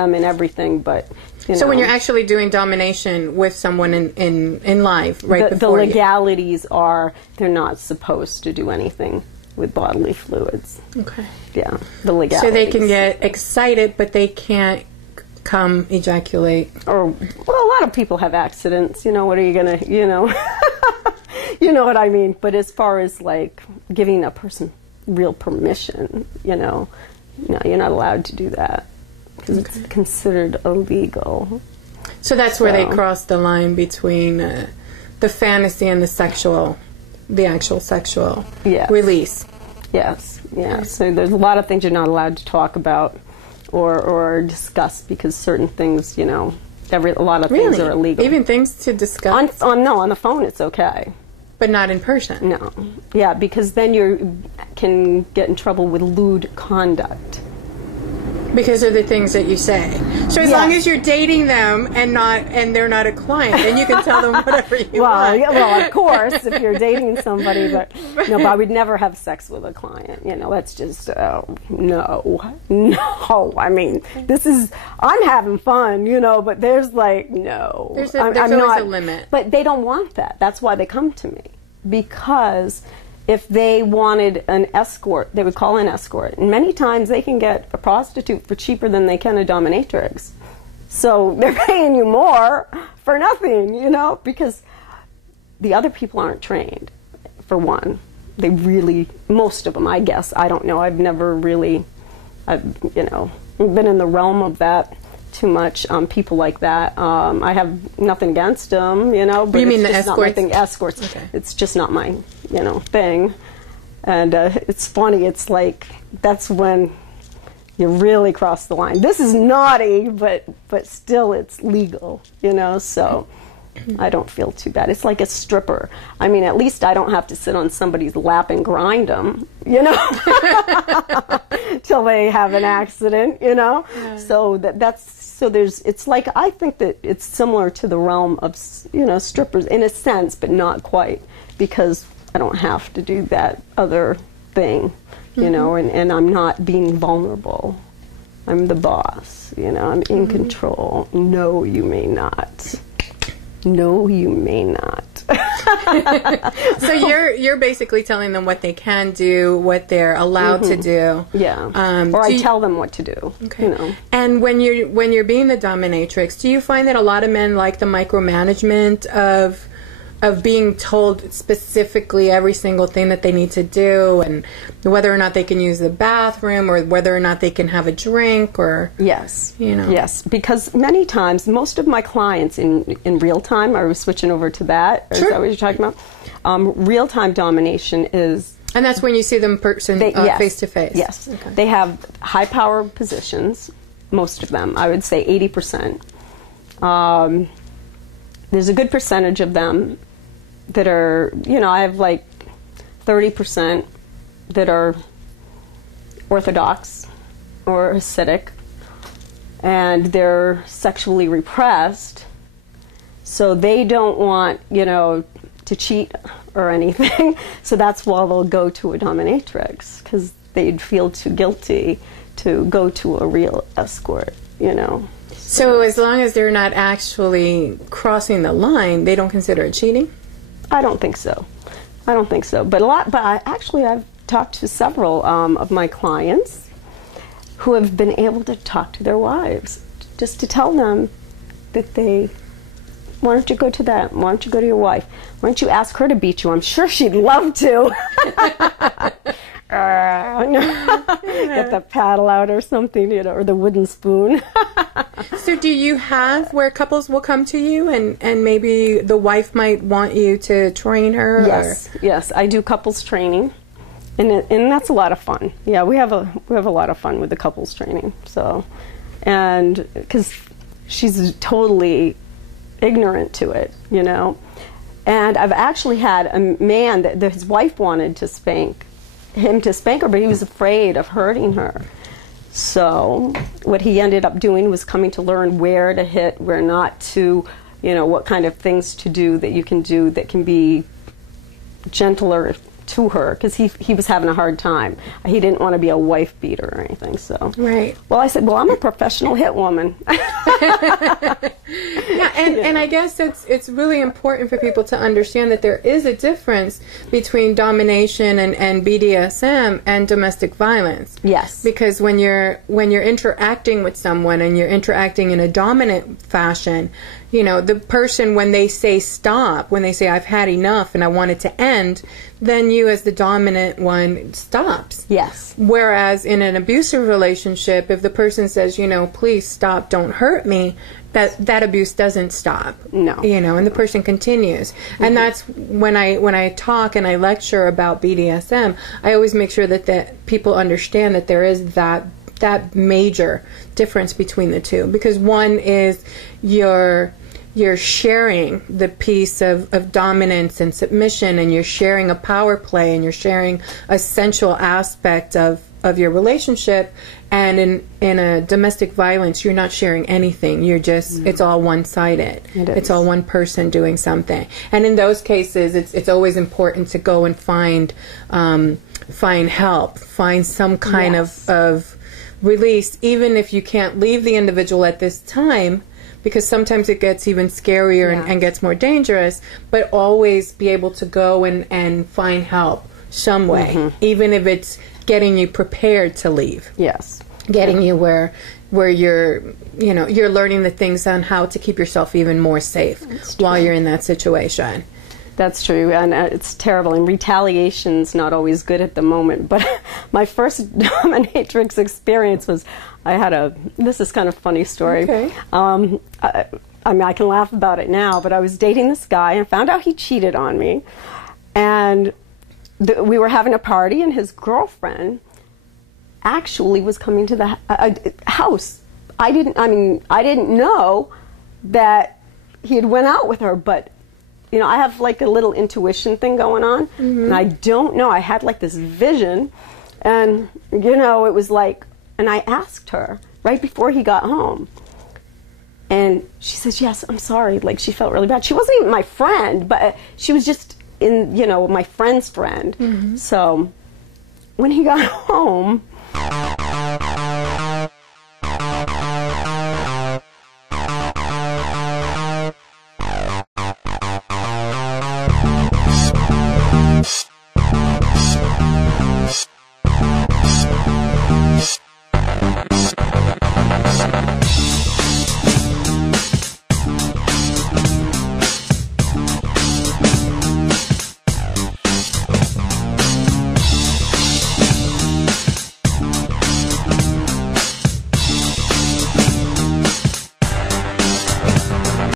and everything, but so when you're actually doing domination with someone in live, right? The legalities are they're not supposed to do anything with bodily fluids. Okay. Yeah, the legalities. So they can get excited, but they can't come ejaculate. Or, well, a lot of people have accidents. You know, what are you gonna, you know, you know what I mean? But as far as like giving a person real permission, you know, no, you're not allowed to do that because it's considered illegal. So that's where they cross the line between the fantasy and the actual sexual release. Yes, yeah. So there's a lot of things you're not allowed to talk about or discuss because certain things, you know, a lot of things are illegal. Even things to discuss? On the phone it's okay. But not in person? No. Yeah, because then you can get in trouble with lewd conduct. Because of the things that you say. So as long as you're dating them and they're not a client, then you can tell them whatever you want. Well, of course, if you're dating somebody, but I would never have sex with a client. You know, that's just no. I mean, I'm having fun, you know, but there's like no. There's always a limit. But they don't want that. That's why they come to me, because if they wanted an escort, they would call an escort. And many times they can get a prostitute for cheaper than they can a dominatrix. So they're paying you more for nothing, you know, because the other people aren't trained, for one. They really, most of them, I guess. I don't know. I've never really, you know, been in the realm of that too much. People like that. I have nothing against them, you know. But you mean the escorts? Escorts. Okay. It's just not my, you know, thing. And it's funny. It's like that's when you really cross the line. This is naughty, but still it's legal, you know. So I don't feel too bad. It's like a stripper. I mean, at least I don't have to sit on somebody's lap and grind them, you know, till they have an accident, you know. Yeah. So it's like, I think that it's similar to the realm of, you know, strippers in a sense, but not quite, because I don't have to do that other thing, you know, and I'm not being vulnerable. I'm the boss, you know, I'm in control. No, you may not. No, you may not. So you're basically telling them what they can do, what they're allowed to do. Yeah. Or I tell them what to do. Okay. You know. And when you're being the dominatrix, do you find that a lot of men like the micromanagement of being told specifically every single thing that they need to do, and whether or not they can use the bathroom, or whether or not they can have a drink, or yes, you know, yes, because many times, most of my clients in real time, I was switching over to that. Sure. Is that what you're talking about? Real time domination is, and that's when you see them face to face. Yes, okay. They have high power positions. Most of them, I would say 80%. There's a good percentage of them that are, you know, I have like 30% that are orthodox or Hasidic, and they're sexually repressed, so they don't want, you know, to cheat or anything. So that's why they'll go to a dominatrix, because they'd feel too guilty to go to a real escort, you know. So as long as they're not actually crossing the line, they don't consider it cheating? I don't think so. I don't think so. But I've talked to several of my clients who have been able to talk to their wives, just to tell them that why don't you go to that? Why don't you go to your wife? Why don't you ask her to beat you? I'm sure she'd love to. Get the paddle out or something, you know, or the wooden spoon. So do you have where couples will come to you and maybe the wife might want you to train her? Yes, I do couples training, and that's a lot of fun. Yeah, we have a lot of fun with the couples training. So, and because she's totally ignorant to it, you know. And I've actually had a man that his wife wanted to spank her, but he was afraid of hurting her. So what he ended up doing was coming to learn where to hit, where not to, you know, what kind of things to do that you can do that can be gentler to her because he was having a hard time. He didn't want to be a wife beater or anything. So right. Well, I said, well, I'm a professional hit woman. Yeah, and I guess it's really important for people to understand that there is a difference between domination and BDSM and domestic violence. Yes. Because when you're interacting with someone and you're interacting in a dominant fashion, you know, the person, when they say stop, when they say I've had enough and I want it to end, then you as the dominant one stops. Yes. Whereas in an abusive relationship, if the person says, you know, please stop, don't hurt me, that abuse doesn't stop. No. You know, and the person continues. Mm-hmm. And that's when I talk and I lecture about BDSM, I always make sure that people understand that there is that major difference between the two, because one is you're sharing the piece of dominance and submission, and you're sharing a power play, and you're sharing a sensual aspect of your relationship. And in a domestic violence, you're not sharing anything. You're just, it's all one-sided. It's all one person doing something. And in those cases, it's always important to go and find help, find some kind of release, even if you can't leave the individual at this time, because sometimes it gets even scarier and gets more dangerous, but always be able to go and find help some way, even if it's getting you prepared to leave. Yes. Getting you where you're learning the things on how to keep yourself even more safe while you're in that situation. That's true, and it's terrible, and retaliation's not always good at the moment. But my first dominatrix experience was, this is kind of a funny story. Okay. I mean, I can laugh about it now, but I was dating this guy and found out he cheated on me. And we were having a party, and his girlfriend actually was coming to the house. I didn't know that he had went out with her, but you know, I have like a little intuition thing going on, and I don't know. I had like this vision, and you know, it was like, and I asked her right before he got home, and she says, "Yes, I'm sorry." Like, she felt really bad. She wasn't even my friend, but she was just my friend's friend. So when he got home,